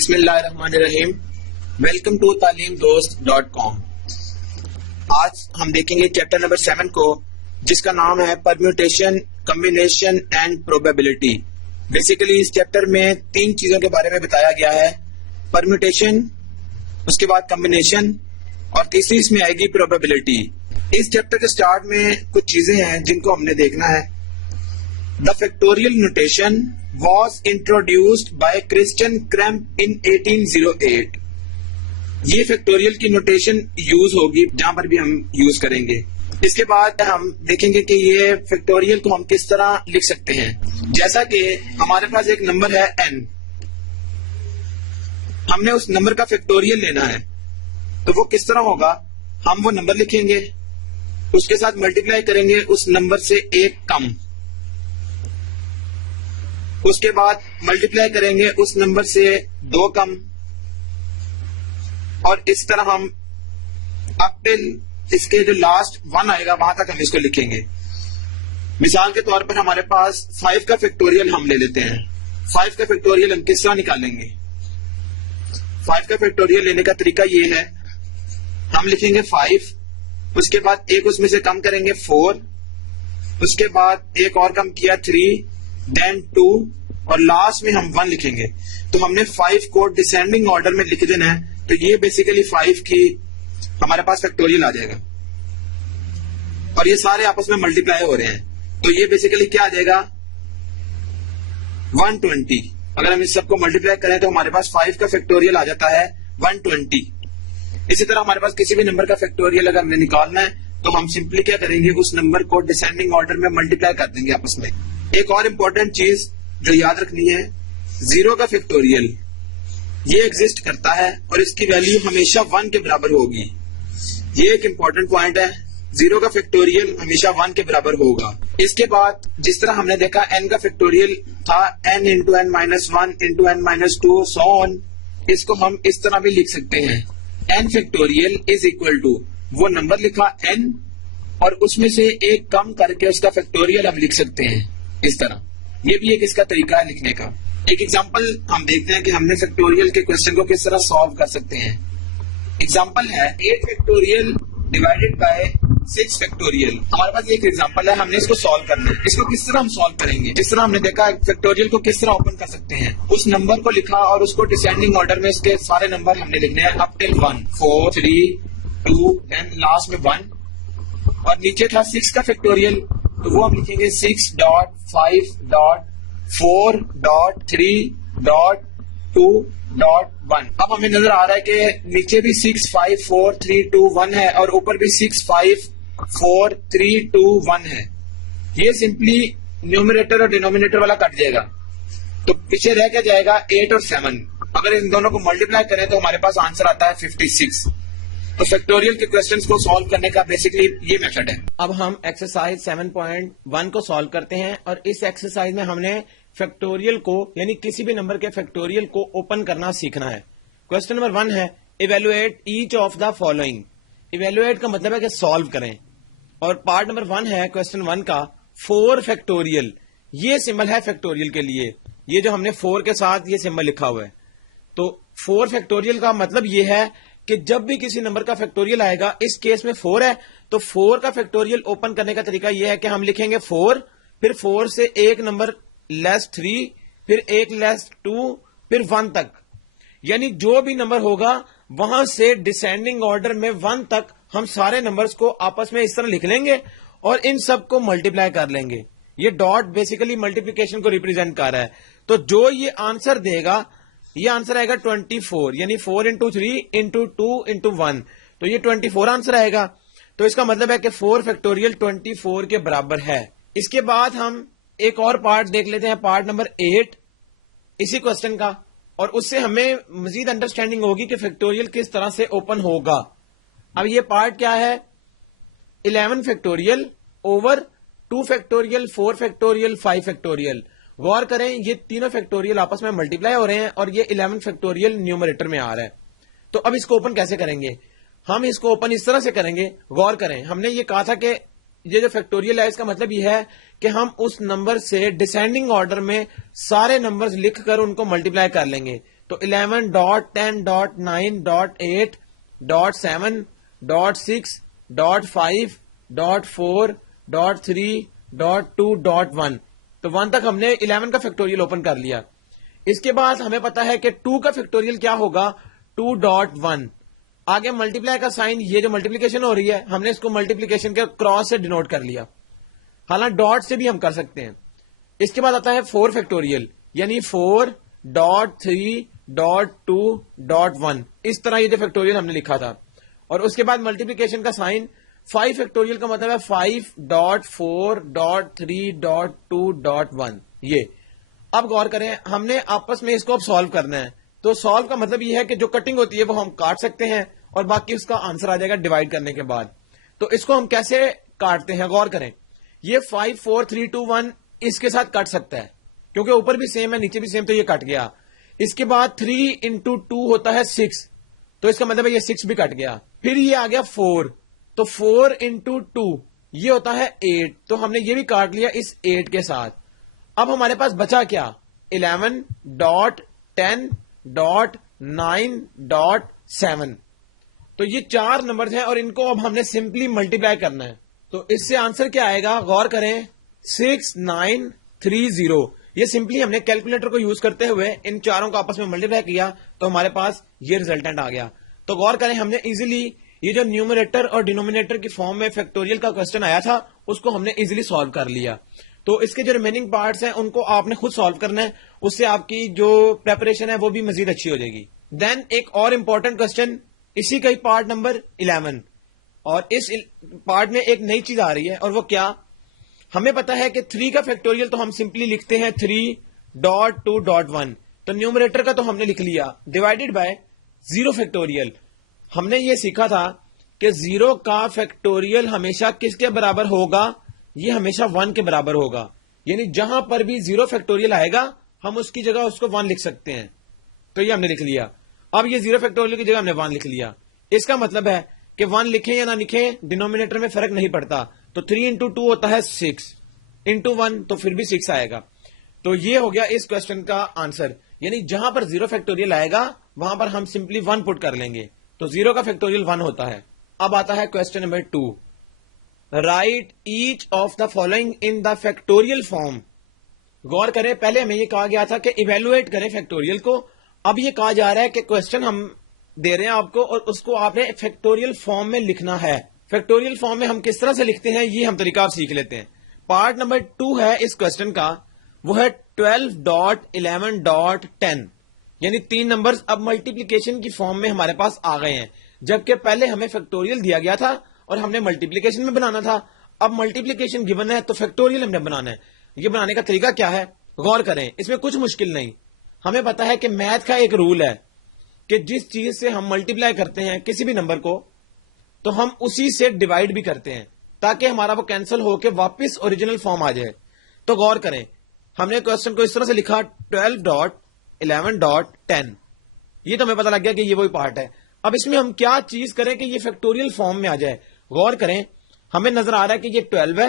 بسم اللہ الرحمن الرحیم. ویلکم ٹو تعلیم-دوست.com. آج ہم دیکھیں گے چیپٹر نمبر 7 کو، جس کا نام ہے permutation, combination and probability. Basically اس چیپٹر میں 3 چیزوں کے بارے میں بتایا گیا ہے: پرمیوٹیشن، اس کے بعد کمبینیشن، اور تیسری اس میں آئے گی پروبیبلٹی. اس چیپٹر کے سٹارٹ میں کچھ چیزیں ہیں جن کو ہم نے دیکھنا ہے. The factorial notation was introduced by Christian Kramp in 1808. یہ فیکٹوریل کی نوٹیشن یوز ہوگی جہاں پر بھی ہم یوز کریں گے. اس کے بعد ہم دیکھیں گے کہ یہ فیکٹوریل کو ہم کس طرح لکھ سکتے ہیں. جیسا کہ ہمارے پاس ایک نمبر ہے n، ہم نے اس نمبر کا فیکٹوریل لینا ہے، تو وہ کس طرح ہوگا؟ ہم وہ نمبر لکھیں گے، اس کے ساتھ ملٹیپلائی کریں گے اس نمبر سے ایک کم، اس کے بعد ملٹیپلائی کریں گے اس نمبر سے 2 کم، اور اس طرح ہم اپ ٹل اس کے جو لاسٹ 1 آئے گا وہاں تک ہم اس کو لکھیں گے. مثال کے طور پر ہمارے پاس 5 کا فیکٹوریل ہم لے لیتے ہیں. 5 کا فیکٹوریل ہم کس طرح نکالیں گے؟ 5 کا فیکٹوریل لینے کا طریقہ یہ ہے، ہم لکھیں گے 5، اس کے بعد ایک اس میں سے کم کریں گے 4، اس کے بعد ایک اور کم کیا 3، دین 2، اور لاسٹ میں ہم 1 لکھیں گے. تو ہم نے 5 کو ڈسینڈنگ آرڈر میں لکھ دینا ہے. تو یہ بیسیکلی 5 کی ہمارے پاس فیکٹوریل آ جائے گا، اور یہ سارے آپس میں ملٹیپلائی ہو رہے ہیں. تو یہ بیسیکلی کیا آ جائے گا؟ 120. اگر ہم اس سب کو ملٹیپلائی کریں تو ہمارے پاس 5 کا فیکٹوریل آ جاتا ہے 120. اسی طرح ہمارے پاس کسی بھی نمبر کا فیکٹوریل اگر ہمیں نکالنا ہے تو ہم سمپلی کیا کریں گے؟ اس نمبر کو ڈسینڈنگ آرڈر میں ملٹیپلائی کر دیں گے آپس میں. ایک اور امپورٹنٹ چیز جو یاد رکھنی ہے، 0 کا فیکٹوریل یہ ایگزسٹ کرتا ہے اور اس کی ویلیو ہمیشہ 1 کے برابر ہوگی. یہ ایک امپورٹنٹ پوائنٹ ہے، 0 کا فیکٹوریل ہمیشہ 1 کے برابر ہوگا. اس کے بعد جس طرح ہم نے دیکھا n کا فیکٹوریل تھا n into n minus 1 into n minus 2 so on. اس کو ہم اس طرح بھی لکھ سکتے ہیں، n factorial is equal to وہ نمبر لکھا n اور اس میں سے ایک کم کر کے اس کا فیکٹوریل ہم لکھ سکتے ہیں اس طرح. یہ بھی ایک اس کا طریقہ ہے لکھنے کا. ایک ایگزامپل ہم دیکھتے ہیں کہ ہم نے فیکٹوریل کے کوشچن کو کس طرح سالو کر سکتے ہیں. ایگزامپل ہے 8 فیکٹوریل ڈیوائڈیڈ بائی 6 فیکٹوریل. ہمارے پاس ایک ایگزامپل ہے، ہم نے اس کو سالو کرنا ہے. اس کو کس طرح ہم سالو کریں گے؟ جس طرح ہم نے دیکھا فیکٹوریل کو کس طرح اوپن کر سکتے ہیں. اس نمبر کو لکھا اور اس کو ڈسینڈنگ آرڈر میں اس کے سارے نمبر ہم نے لکھنے ہیں اپ ٹل 1، 4، 3، 2، دین لاسٹ میں 1. اور نیچے تھا 6 کا فیکٹوریل، تو وہ ہم لکھیں گے 6.5.4.3.2.1. اب ہمیں نظر آ رہا ہے کہ نیچے بھی 6 5 4 3 2 1 ہے اور اوپر بھی 6 5 4 3 2 1 ہے. یہ سمپلی نیومریٹر اور ڈینومینیٹر والا کٹ جائے گا، تو پیچھے رہ کے جائے گا 8 اور 7. اگر ان دونوں کو ملٹیپلائی کریں تو ہمارے پاس آنسر آتا ہے 56. تو فیکٹوریل کے کوسچنز کو سالو کرنے کا بیسیکلی یہ میتھڈ ہے. اب ہم ایکسرسائز 7.1 کو سالو کرتے ہیں، اور اس ایکسرسائز میں ہم نے فیکٹوریل کو یعنی کسی بھی نمبر کے فیکٹوریل کو اوپن کرنا سیکھنا ہے. کوسچن نمبر 1 ہے evaluate each of the following. Evaluate کا مطلب ہے کہ سالو کریں، اور پارٹ نمبر 1 ہے کوسچن 1 کا 4 فیکٹوریل. یہ سمبل ہے فیکٹوریل کے لیے، یہ جو ہم نے 4 کے ساتھ یہ سمبل لکھا ہوا ہے. تو 4 فیکٹوریل کا مطلب یہ ہے کہ جب بھی کسی نمبر کا فیکٹوریل آئے گا، اس کیس میں 4 ہے، تو 4 کا فیکٹوریل اوپن کرنے کا طریقہ یہ ہے کہ ہم لکھیں گے 4، پھر 4 سے ایک نمبر لیس 3، پھر ایک لیس 2، پھر 1 تک. یعنی جو بھی نمبر ہوگا وہاں سے ڈسینڈنگ آرڈر میں 1 تک ہم سارے نمبرز کو آپس میں اس طرح لکھ لیں گے اور ان سب کو ملٹیپلائی کر لیں گے. یہ ڈاٹ بیسیکلی ملٹیپلیکیشن کو ریپرزینٹ کر رہا ہے. تو جو یہ آنسر دے گا، یہ آنسر آئے گا 24، یعنی 4 into 3 into 2 into 1. تو یہ 24 آنسر آئے گا. تو اس کا مطلب ہے کہ 4 فیکٹوریل 24 کے برابر ہے. اس کے بعد ہم ایک اور پارٹ دیکھ لیتے ہیں، پارٹ نمبر 8 اسی کوسچن کا، اور اس سے ہمیں مزید انڈرسٹینڈنگ ہوگی کہ فیکٹوریل کس طرح سے اوپن ہوگا. اب یہ پارٹ کیا ہے؟ 11 factorial over 2 factorial 4 factorial 5 factorial. غور کریں، یہ تینوں فیکٹوریل آپس میں ملٹیپلائی ہو رہے ہیں اور یہ 11 فیکٹوریل نیومریٹر میں آ رہا ہے. تو اب اس کو اوپن کیسے کریں گے؟ ہم اس کو اوپن اس طرح سے کریں گے. غور کریں، ہم نے یہ کہا تھا کہ یہ جو فیکٹوریل ہے اس کا مطلب یہ ہے کہ ہم اس نمبر سے ڈسینڈنگ آرڈر میں سارے نمبرز لکھ کر ان کو ملٹیپلائی کر لیں گے. تو 11.10.9.8.7.6.5.4.3.2.1 تو 1 تک ہم نے 11 کا فیکٹوریل اوپن کر لیا. اس کے بعد ہمیں پتا ہے کہ 2 کا فیکٹوریل کیا ہوگا 2.1. آگے ملٹیپلائی کا سائن, یہ جو ملٹیپلیکیشن ہو رہی ہے ہم نے اس کو ملٹیپلیکیشن کے کراس سے ڈینوٹ کر لیا, حالانکہ ڈاٹ سے بھی ہم کر سکتے ہیں. اس کے بعد آتا ہے 4 فیکٹوریل یعنی 4.3.2.1. اس طرح یہ جو فیکٹوریل ہم نے لکھا تھا. اور اس کے بعد ملٹیپلیکیشن کا سائن 5 فیکٹوریل کا مطلب ہے 5.4.3.2.1. یہ اب غور کریں, ہم نے آپس میں اس کو اب سالو کرنا ہے. تو سالو کا مطلب یہ ہے کہ جو کٹنگ ہوتی ہے وہ ہم کاٹ سکتے ہیں اور باقی اس کا آنسر آ جائے گا ڈیوائڈ کرنے کے بعد. تو اس کو ہم کیسے کاٹتے ہیں غور کریں. یہ 5 4 3 2 1 اس کے ساتھ کٹ سکتا ہے کیونکہ اوپر بھی سیم ہے نیچے بھی سیم, تو یہ کٹ گیا. اس کے بعد 3 into 2 ہوتا ہے 6, تو اس کا مطلب ہے یہ 6 بھی کٹ گیا. پھر یہ آ گیا 4, تو 4 into 2 یہ ہوتا ہے 8, تو ہم نے یہ بھی کاٹ لیا اس 8 کے ساتھ. اب ہمارے پاس بچا کیا 11.10.9.7. تو یہ 4 نمبرز ہیں اور ان کو اب ہم نے سمپلی ملٹیپلائی کرنا ہے. تو اس سے آنسر کیا آئے گا غور کریں 6930. یہ سمپلی ہم نے کیلکولیٹر کو یوز کرتے ہوئے ان چاروں کو آپس میں ملٹیپلائی کیا تو ہمارے پاس یہ ریزلٹنٹ آ گیا. تو غور کریں ہم نے ایزیلی یہ جو نیومریٹر اور ڈینومینیٹر کی فارم میں فیکٹوریل کا کوسچن آیا تھا اس کو ہم نے ایزیلی سالو کر لیا. تو اس کے جو ریمیننگ پارٹس ہیں ان کو آپ نے خود سالو کرنا ہے, اس سے آپ کی جو پریپریشن ہے وہ بھی مزید اچھی ہو جائے گی. دین ایک اور امپورٹنٹ کوسچن اسی کا ہی پارٹ نمبر 11, اور اس پارٹ میں ایک نئی چیز آ رہی ہے اور وہ کیا, ہمیں پتا ہے کہ 3 کا فیکٹوریل تو ہم سمپلی لکھتے ہیں 3.2.1. تو نیومریٹر کا تو ہم نے لکھ لیا ڈیوائڈیڈ بائی 0 فیکٹوریل. ہم نے یہ سیکھا تھا کہ 0 کا فیکٹوریل ہمیشہ کس کے برابر ہوگا, یہ ہمیشہ 1 کے برابر ہوگا. یعنی جہاں پر بھی 0 فیکٹوریل آئے گا ہم اس کی جگہ اس کو 1 لکھ سکتے ہیں. تو یہ ہم نے لکھ لیا. اب یہ 0 فیکٹوریل کی جگہ ہم نے 1 لکھ لیا. اس کا مطلب ہے کہ 1 لکھیں یا نہ لکھیں ڈینومینیٹر میں فرق نہیں پڑتا. تو 3 into 2 ہوتا ہے 6 into 1 تو پھر بھی 6 آئے گا. تو یہ ہو گیا اس کوسچن کا آنسر. یعنی جہاں پر 0 فیکٹوریل آئے گا وہاں پر ہم سمپلی 1 پٹ کر لیں گے. تو 0 کا فیکٹوریل 1 ہوتا ہے. اب آتا ہے question number 2. Right each of the following in the factorial form. غور کریں پہلے ہمیں یہ کہا گیا تھا کہ ایویلویٹ کریں فیکٹوریل کو. اب یہ کہا جا رہا ہے کہ کوسچن ہم دے رہے ہیں آپ کو اور اس کو آپ نے فیکٹوریل فارم میں لکھنا ہے. فیکٹوریل فارم میں ہم کس طرح سے لکھتے ہیں یہ ہم طریقہ آپ سیکھ لیتے ہیں. پارٹ نمبر 2 ہے اس کوسچن کا, وہ ہے 12.11.10. یعنی 3 نمبرز اب ملٹیپلیکیشن کی فارم میں ہمارے پاس آ گئے ہیں, جبکہ پہلے ہمیں فیکٹوریل دیا گیا تھا اور ہم نے ملٹیپلیکیشن میں بنانا تھا. اب ملٹیپلیکیشن گیون ہے تو فیکٹوریل ہم نے بنانا ہے. یہ بنانے کا طریقہ کیا ہے غور کریں, اس میں کچھ مشکل نہیں. ہمیں پتا ہے کہ میتھ کا ایک رول ہے کہ جس چیز سے ہم ملٹیپلائی کرتے ہیں کسی بھی نمبر کو تو ہم اسی سے ڈیوائڈ بھی کرتے ہیں تاکہ ہمارا وہ کینسل ہو کے واپس اوریجنل فارم آ جائے. تو غور کریں ہم نے کوسچن کو اس طرح سے لکھا 12.11.10. یہ تو ہمیں پتا لگ گیا کہ یہ وہی پارٹ ہے. اب اس میں ہم کیا چیز کریں کہ یہ فیکٹوریل فارم میں آ جائے. غور کریں ہمیں نظر آ رہا ہے کہ یہ 12 ہے,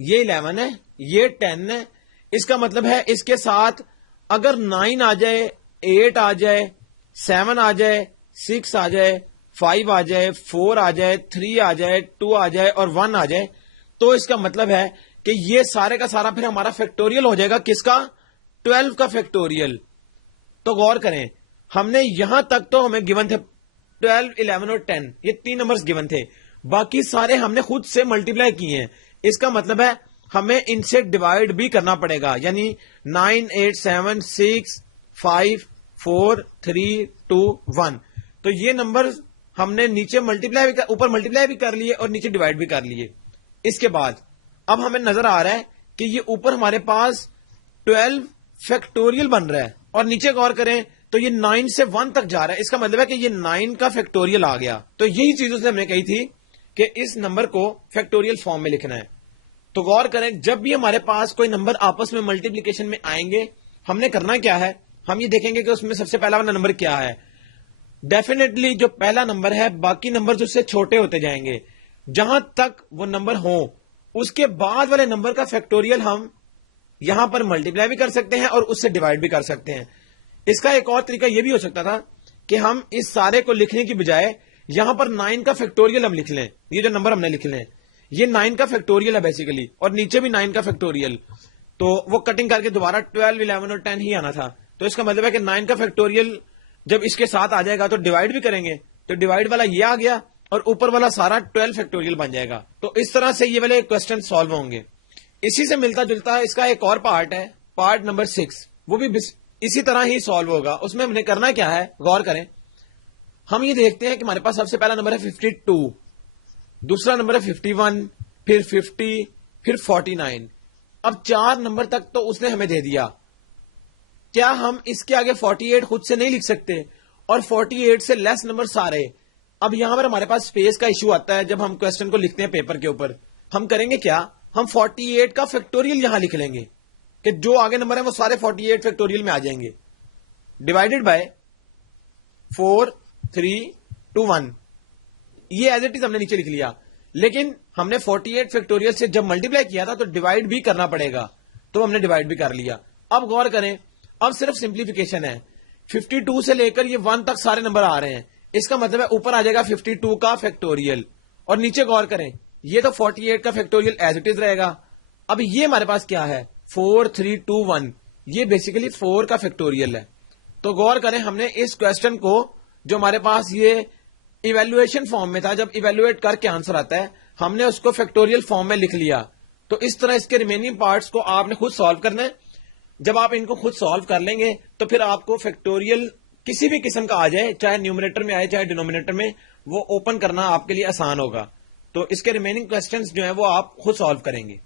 یہ 11 ہے, یہ 10 ہے. اس کا مطلب ہے اس کے ساتھ اگر 9 آ جائے, 8 آ جائے, 7 آ جائے, 6 آ جائے, 5 آ جائے, 4 آ جائے, 3 آ جائے, 2 آ جائے اور 1 آ جائے, تو اس کا مطلب ہے کہ یہ سارے کا سارا پھر ہمارا فیکٹوریل ہو جائے گا. کس کا 12 کا فیکٹوریل. تو غور کریں ہم نے یہاں تک تو ہمیں گیون تھے 12, 11 اور 10, یہ 3 نمبرز گیون تھے. باقی سارے ہم نے خود سے ملٹیپلائی کیے ہیں. اس کا مطلب ہے ہمیں ان سے ڈیوائڈ بھی کرنا پڑے گا. یعنی 9, 8, 7, 6, 5, 4, 3, 2, 1. تو یہ نمبر ہم نے نیچے ملٹیپلائی بھی اوپر ملٹیپلائی بھی کر لیے اور نیچے ڈیوائڈ بھی کر لیے. اس کے بعد اب ہمیں نظر آ رہا ہے کہ یہ اوپر ہمارے پاس 12 فیکٹوریل بن رہا ہے اور نیچے غور کریں تو یہ 9 سے 1 تک جا رہا ہے. اس کا مطلب ہے کہ یہ 9 کا فیکٹوریل آ گیا. تو یہی چیز اس نے ہم نے کہی تھی کہ اس نمبر کو فیکٹوریل فارم میں لکھنا ہے. تو غور کریں جب بھی ہمارے پاس کوئی نمبر آپس میں ملٹیپلیکیشن میں آئیں گے ہم نے کرنا کیا ہے, ہم یہ دیکھیں گے کہ اس میں سب سے پہلا والا نمبر کیا ہے. ڈیفینیٹلی جو پہلا نمبر ہے باقی نمبر اس سے چھوٹے ہوتے جائیں گے. جہاں تک وہ نمبر ہوں اس کے بعد والے نمبر کا فیکٹوریل ہم یہاں پر ملٹیپلائی بھی کر سکتے ہیں اور اس سے ڈیوائڈ بھی کر سکتے ہیں. اس کا ایک اور طریقہ یہ بھی ہو سکتا تھا کہ ہم اس سارے کو لکھنے کی بجائے یہاں پر 9 کا فیکٹوریل ہم لکھ لیں. یہ جو نمبر ہم نے لکھ لیں یہ 9 کا فیکٹوریل ہے بیسیکلی, اور نیچے بھی 9 کا فیکٹوریل, تو وہ کٹنگ کر کے دوبارہ 12, 11 اور 10 ہی آنا تھا. تو اس کا مطلب ہے کہ 9 کا فیکٹوریل جب اس کے ساتھ آ جائے گا تو ڈیوائڈ بھی کریں گے, تو ڈیوائڈ والا یہ آ گیا اور اوپر والا سارا 12 فیکٹوریل بن جائے گا. تو اس طرح سے یہ والے کوسچن سالو ہوں گے. اسی سے ملتا جلتا اس کا ایک اور پارٹ ہے, پارٹ نمبر 6, وہ بھی اسی طرح ہی سالو ہوگا. اس میں ہم نے کرنا کیا ہے, غور کریں. ہم یہ دیکھتے ہیں کہ ہمارے پاس سب سے پہلا نمبر ہے 52, دوسرا نمبر ہے 51, پھر 50, پھر 49. اب 4 نمبر تک تو اس نے ہمیں دے دیا. کیا ہم اس کے آگے 48 خود سے نہیں لکھ سکتے, اور 48 سے لیس نمبر سارے. اب یہاں پر ہمارے پاس اسپیس کا ایشو آتا ہے جب ہم کوسچن کو لکھتے ہیں پیپر کے اوپر. ہم کریں گے کیا, ہم 48 کا فیکٹوریل یہاں لکھ لیں گے کہ جو آگے نمبر ہے وہ سارے 48 فیکٹوریل میں آ جائیں گے, ڈیوائڈیڈ بائی 4, 3, 2, 1. یہ ایز اٹ از ہم نے نیچے لکھ لیا, لیکن ہم نے 48 فیکٹوریل سے جب ملٹیپلائی کیا تھا تو ڈیوائڈ بھی کرنا پڑے گا, تو ہم نے ڈیوائڈ بھی کر لیا. اب غور کریں, اب صرف سمپلیفیکیشن ہے. 52 سے لے کر یہ 1 تک سارے نمبر آ رہے ہیں, اس کا مطلب ہے اوپر آ جائے گا 52 کا فیکٹوریل, اور نیچے غور کریں یہ تو 48 کا فیکٹوریل ایز اٹ از رہے گا. اب یہ ہمارے پاس کیا ہے, 4, 3, 2, 1, یہ بیسیکلی 4 کا فیکٹوریل ہے. تو غور کریں, ہم نے اس کوسچن کو جو ہمارے پاس یہ ایویلویشن فارم میں تھا, جب ایویلویٹ کر کے آنسر آتا ہے ہم نے اس کو فیکٹوریل فارم میں لکھ لیا. تو اس طرح اس کے ریمیننگ پارٹس کو آپ نے خود سالو کرنا ہے. جب آپ ان کو خود سالو کر لیں گے تو پھر آپ کو فیکٹوریل کسی بھی قسم کا آ جائے, چاہے نیومریٹر میں آئے چاہے ڈینومینیٹر میں, وہ اوپن کرنا آپ کے لیے آسان ہوگا. تو اس کے ریمیننگ کوسچنز جو ہیں وہ آپ خود سالو کریں گے.